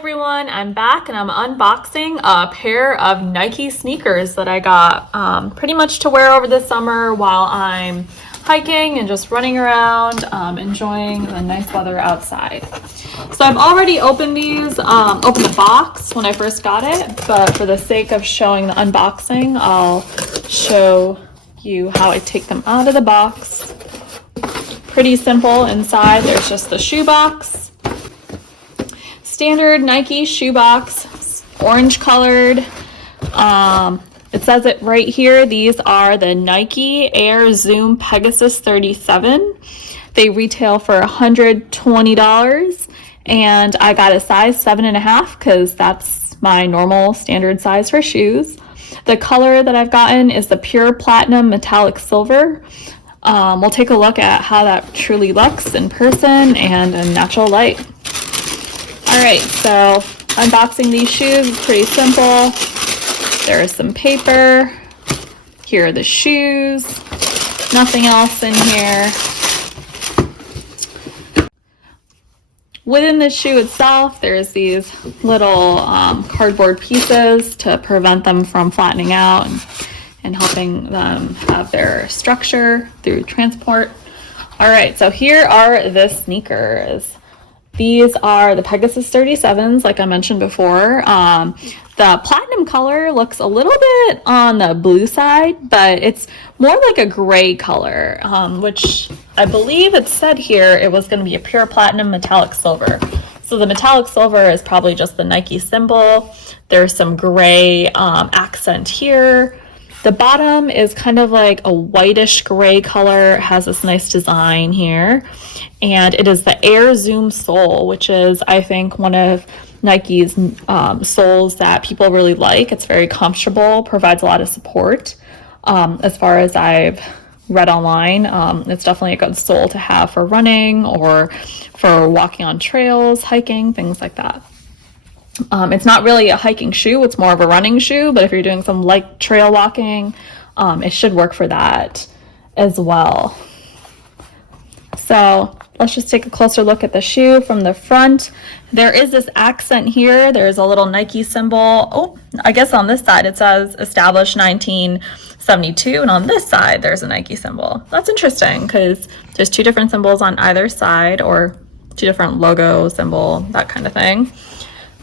everyone, I'm back and I'm unboxing a pair of Nike sneakers that I got pretty much to wear over the summer while I'm hiking and just running around, enjoying the nice weather outside. So I've already opened these, opened the box when I first got it, but for the sake of showing the unboxing, I'll show you how I take them out of the box. Pretty simple. Inside there's just the shoe box. Standard Nike shoe box, orange colored. It says it right here. These are the Nike Air Zoom Pegasus 37. They retail for $120, and I got a size 7.5 because that's my normal standard size for shoes. The color that I've gotten is the pure platinum metallic silver. We'll take a look at how that truly looks in person and in natural light. Alright, so unboxing these shoes is pretty simple. There is some paper. Here are the shoes. Nothing else in here. Within the shoe itself, there's these little cardboard pieces to prevent them from flattening out and helping them have their structure through transport. Alright, so here are the sneakers. These are the Pegasus 37s, like I mentioned before. The platinum color looks a little bit on the blue side, but it's more like a gray color, which I believe it said here it was going to be a pure platinum metallic silver. So the metallic silver is probably just the Nike symbol. There's some gray accent here. The bottom is kind of like a whitish gray color. It has this nice design here. And it is the Air Zoom sole, which is, I think, one of Nike's soles that people really like. It's very comfortable, provides a lot of support. As far as I've read online, it's definitely a good sole to have for running or for walking on trails, hiking, things like that. It's not really a hiking shoe, it's more of a running shoe, but if you're doing some light trail walking, it should work for that as well. So let's just take a closer look at the shoe from the front. There is this accent here. There's a little Nike symbol. Oh, I guess on this side it says established 1972, and on this side there's a Nike symbol. That's interesting because there's two different symbols on either side, or two different logo symbol, that kind of thing.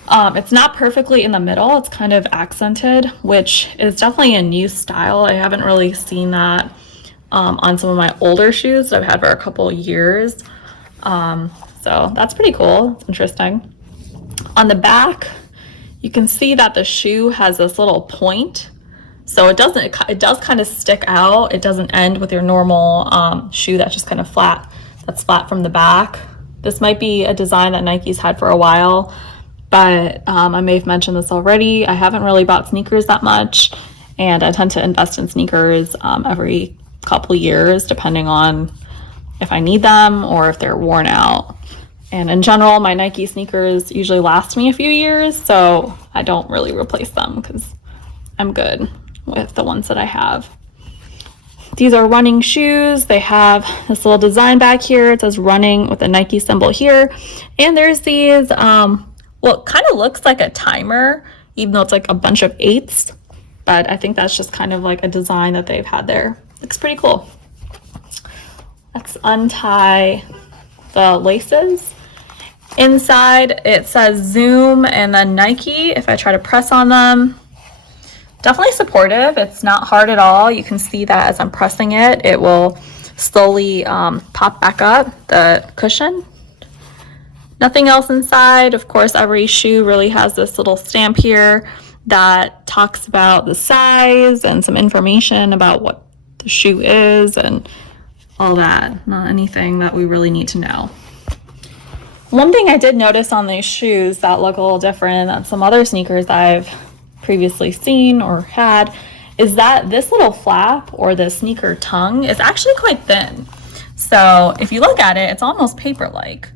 It's not perfectly in the middle. It's kind of accented, which is definitely a new style. I haven't really seen that on some of my older shoes that I've had for a couple years. So that's pretty cool. It's interesting. On the back, you can see that the shoe has this little point. So it does kind of stick out. It doesn't end with your normal shoe that's just kind of flat. That's flat from the back. This might be a design that Nike's had for a while. But I may have mentioned this already. I haven't really bought sneakers that much, and I tend to invest in sneakers every couple years, depending on if I need them or if they're worn out. And in general, my Nike sneakers usually last me a few years, so I don't really replace them because I'm good with the ones that I have. These are running shoes. They have this little design back here. It says running with a Nike symbol here. And there's these well, it kind of looks like a timer, even though it's like a bunch of 8s, but I think that's just kind of like a design that they've had there. Looks pretty cool. Let's untie the laces. Inside it says Zoom and then Nike. If I try to press on them, definitely supportive. It's not hard at all. You can see that as I'm pressing it, it will slowly pop back up, the cushion. Nothing else inside. Of course, every shoe really has this little stamp here that talks about the size and some information about what the shoe is and all that. Not anything that we really need to know. One thing I did notice on these shoes that look a little different than some other sneakers I've previously seen or had is that this little flap, or the sneaker tongue, is actually quite thin. So if you look at it, it's almost paper-like.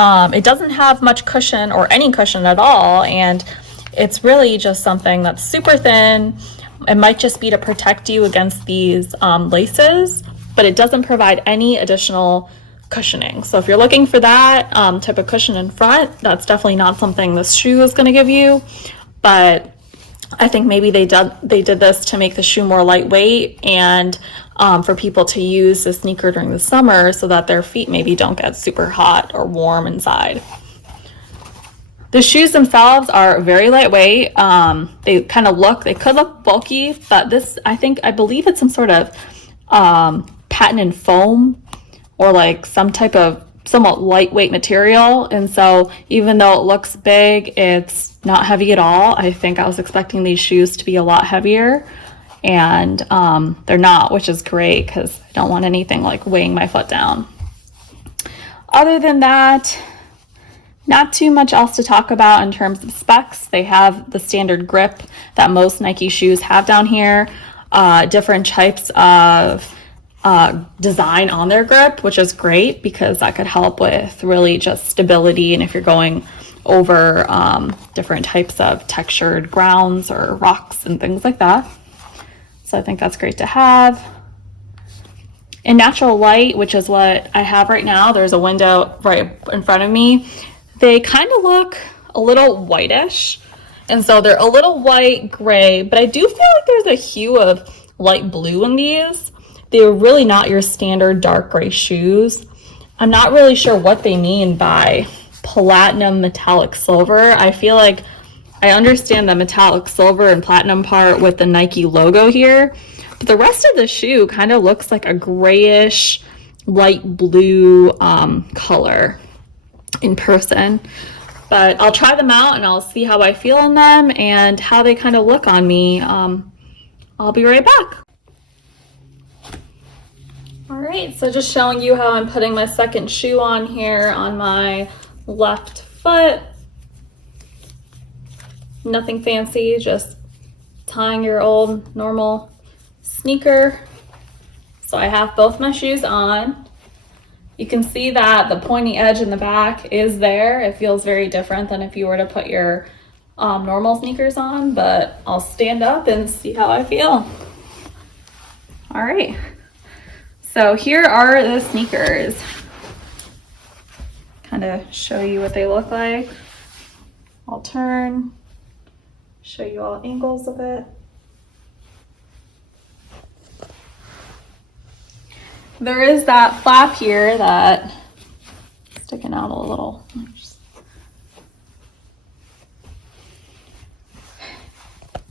It doesn't have much cushion or any cushion at all, and it's really just something that's super thin. It might just be to protect you against these laces, but it doesn't provide any additional cushioning. So if you're looking for that type of cushion in front, that's definitely not something this shoe is going to give you. But I think maybe they did this to make the shoe more lightweight and for people to use the sneaker during the summer so that their feet maybe don't get super hot or warm inside. The shoes themselves are very lightweight. They could look bulky, but this, I believe it's some sort of patented foam or like some type of somewhat lightweight material. And so even though it looks big, it's not heavy at all. I think I was expecting these shoes to be a lot heavier, and they're not, which is great because I don't want anything like weighing my foot down. Other than that, not too much else to talk about in terms of specs. They have the standard grip that most Nike shoes have down here, different types of design on their grip, which is great because that could help with really just stability, and if you're going over different types of textured grounds or rocks and things like that. So I think that's great to have. In natural light, which is what I have right now, there's a window right in front of me. They kind of look a little whitish, and so they're a little white gray, but I do feel like there's a hue of light blue in these. They're really not your standard dark gray shoes. I'm not really sure what they mean by platinum metallic silver. I feel like I understand the metallic silver and platinum part with the Nike logo here, but the rest of the shoe kind of looks like a grayish light blue color in person. But I'll try them out and I'll see how I feel in them and how they kind of look on me. I'll be right back. All right, so just showing you how I'm putting my second shoe on here on my left foot. Nothing fancy, just tying your old normal sneaker. So I have both my shoes on. You can see that the pointy edge in the back is there. It feels very different than if you were to put your normal sneakers on, but I'll stand up and see how I feel. All right, so here are the sneakers. Kind of show you what they look like. I'll turn, show you all angles of it. There is that flap here that's sticking out a little.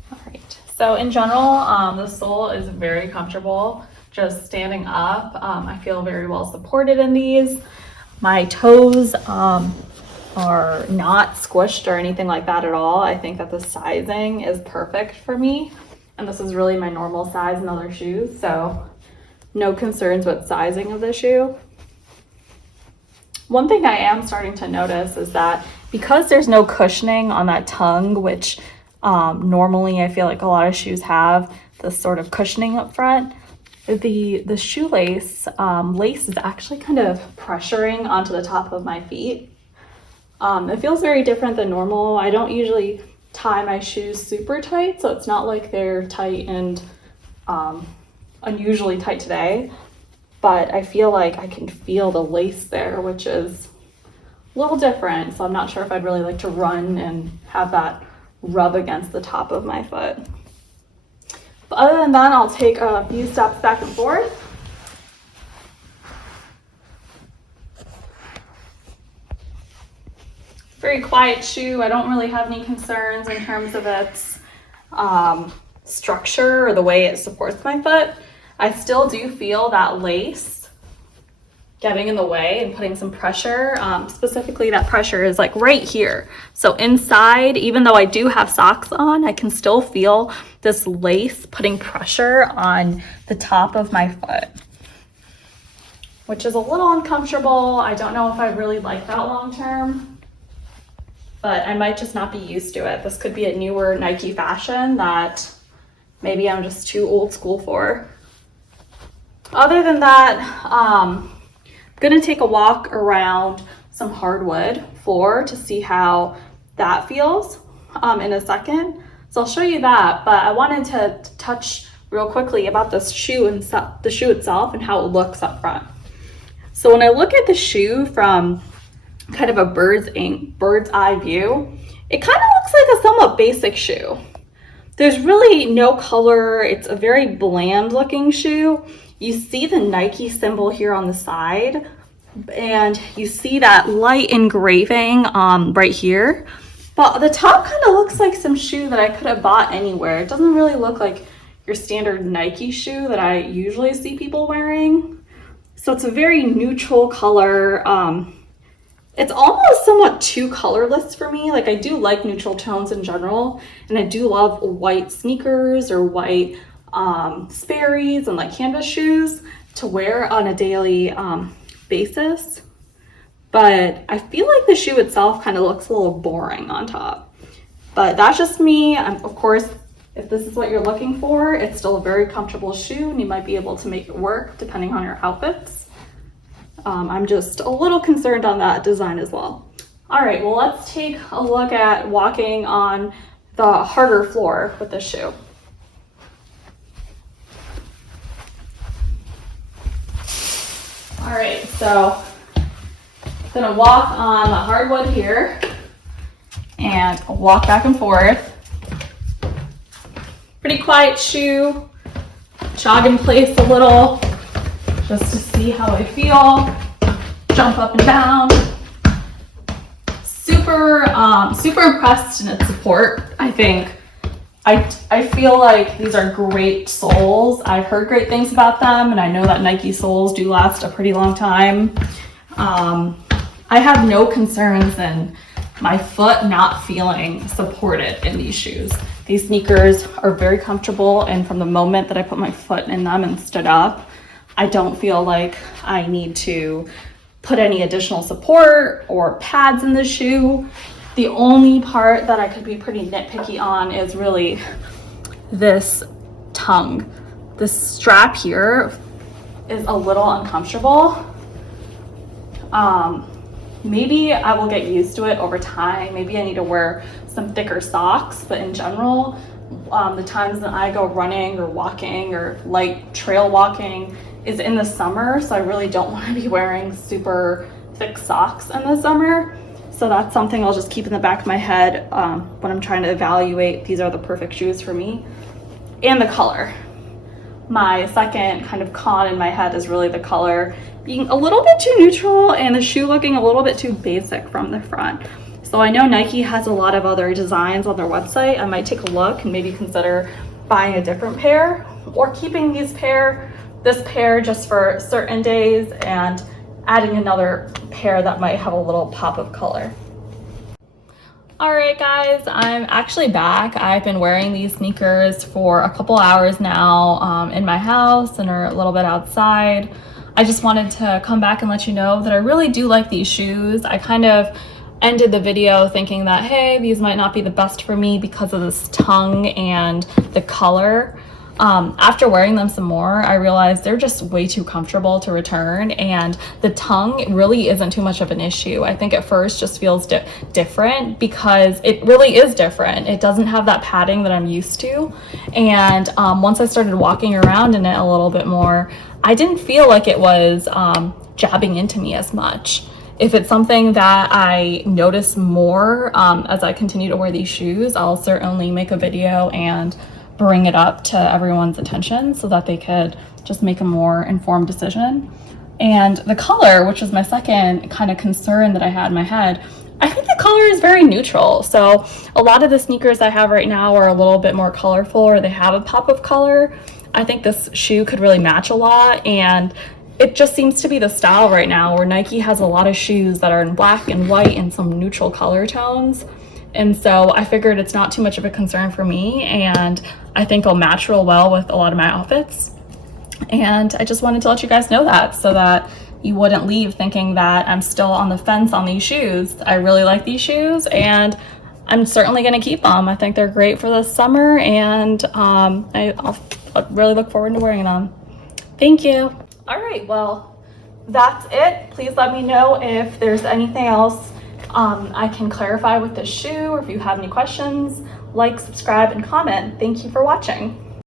All right, so in general, the sole is very comfortable. Just standing up, I feel very well supported in these. My toes are not squished or anything like that at all. I think that the sizing is perfect for me, and this is really my normal size in other shoes, so no concerns with sizing of the shoe. One thing I am starting to notice is that because there's no cushioning on that tongue, which normally I feel like a lot of shoes have this sort of cushioning up front, the shoelace lace is actually kind of pressuring onto the top of my feet. It feels very different than normal. I don't usually tie my shoes super tight, so it's not like they're tight and unusually tight today, but I feel like I can feel the lace there, which is a little different. So I'm not sure if I'd really like to run and have that rub against the top of my foot. But other than that, I'll take a few steps back and forth. Very quiet shoe. I don't really have any concerns in terms of its structure or the way it supports my foot. I still do feel that lace getting in the way and putting some pressure. Specifically, that pressure is like right here. So inside, even though I do have socks on, I can still feel this lace putting pressure on the top of my foot, which is a little uncomfortable. I don't know if I really like that long term, but I might just not be used to it. This could be a newer Nike fashion that maybe I'm just too old school for. Other than that, I'm gonna take a walk around some hardwood floor to see how that feels in a second. So I'll show you that, but I wanted to touch real quickly about this shoe and the shoe itself and how it looks up front. So when I look at the shoe from kind of a bird's eye view, it kind of looks like a somewhat basic shoe. There's really no color. It's a very bland looking shoe. You see the Nike symbol here on the side, and you see that light engraving right here. But the top kind of looks like some shoe that I could have bought anywhere. It doesn't really look like your standard Nike shoe that I usually see people wearing. So it's a very neutral color. It's almost somewhat too colorless for me. Like, I do like neutral tones in general, and I do love white sneakers or white Sperry's and like canvas shoes to wear on a daily basis. But I feel like the shoe itself kind of looks a little boring on top. But that's just me. Of course, if this is what you're looking for, it's still a very comfortable shoe, and you might be able to make it work depending on your outfits. I'm just a little concerned on that design as well. All right, well, let's take a look at walking on the harder floor with this shoe. All right, so I'm gonna walk on the hardwood here and walk back and forth. Pretty quiet shoe, jog in place a little just to see how I feel. Jump up and down. Super impressed in its support. I think I feel like these are great soles. I've heard great things about them, and I know that Nike soles do last a pretty long time. I have no concerns in my foot not feeling supported in these shoes. These sneakers are very comfortable, and from the moment that I put my foot in them and stood up, I don't feel like I need to put any additional support or pads in the shoe. The only part that I could be pretty nitpicky on is really this tongue. This strap here is a little uncomfortable. Maybe I will get used to it over time. Maybe I need to wear some thicker socks, but in general, the times that I go running or walking or light trail walking is in the summer, so I really don't want to be wearing super thick socks in the summer. So that's something I'll just keep in the back of my head when I'm trying to evaluate these are the perfect shoes for me. And the color. My second kind of con in my head is really the color being a little bit too neutral and the shoe looking a little bit too basic from the front. So I know Nike has a lot of other designs on their website. I might take a look and maybe consider buying a different pair or keeping this pair just for certain days and adding another pair that might have a little pop of color. All right, guys, I'm actually back. I've been wearing these sneakers for a couple hours now in my house and are a little bit outside. I just wanted to come back and let you know that I really do like these shoes. I kind of ended the video thinking that, hey, these might not be the best for me because of this tongue and the color. After wearing them some more, I realized they're just way too comfortable to return, and the tongue really isn't too much of an issue. I think at first just feels different because it really is different. It doesn't have that padding that I'm used to, and once I started walking around in it a little bit more, I didn't feel like it was jabbing into me as much. If it's something that I notice more as I continue to wear these shoes, I'll certainly make a video and bring it up to everyone's attention so that they could just make a more informed decision. And the color, which was my second kind of concern that I had in my head, I think the color is very neutral. So a lot of the sneakers I have right now are a little bit more colorful, or they have a pop of color. I think this shoe could really match a lot, and it just seems to be the style right now where Nike has a lot of shoes that are in black and white and some neutral color tones. And so I figured it's not too much of a concern for me, and I think it'll match real well with a lot of my outfits. And I just wanted to let you guys know that so that you wouldn't leave thinking that I'm still on the fence on these shoes. I really like these shoes, and I'm certainly going to keep them. I think they're great for the summer, and I'll really look forward to wearing them. Thank you. All right, well, that's it. Please let me know if there's anything else I can clarify with this shoe, or if you have any questions. Like, subscribe, and comment. Thank you for watching.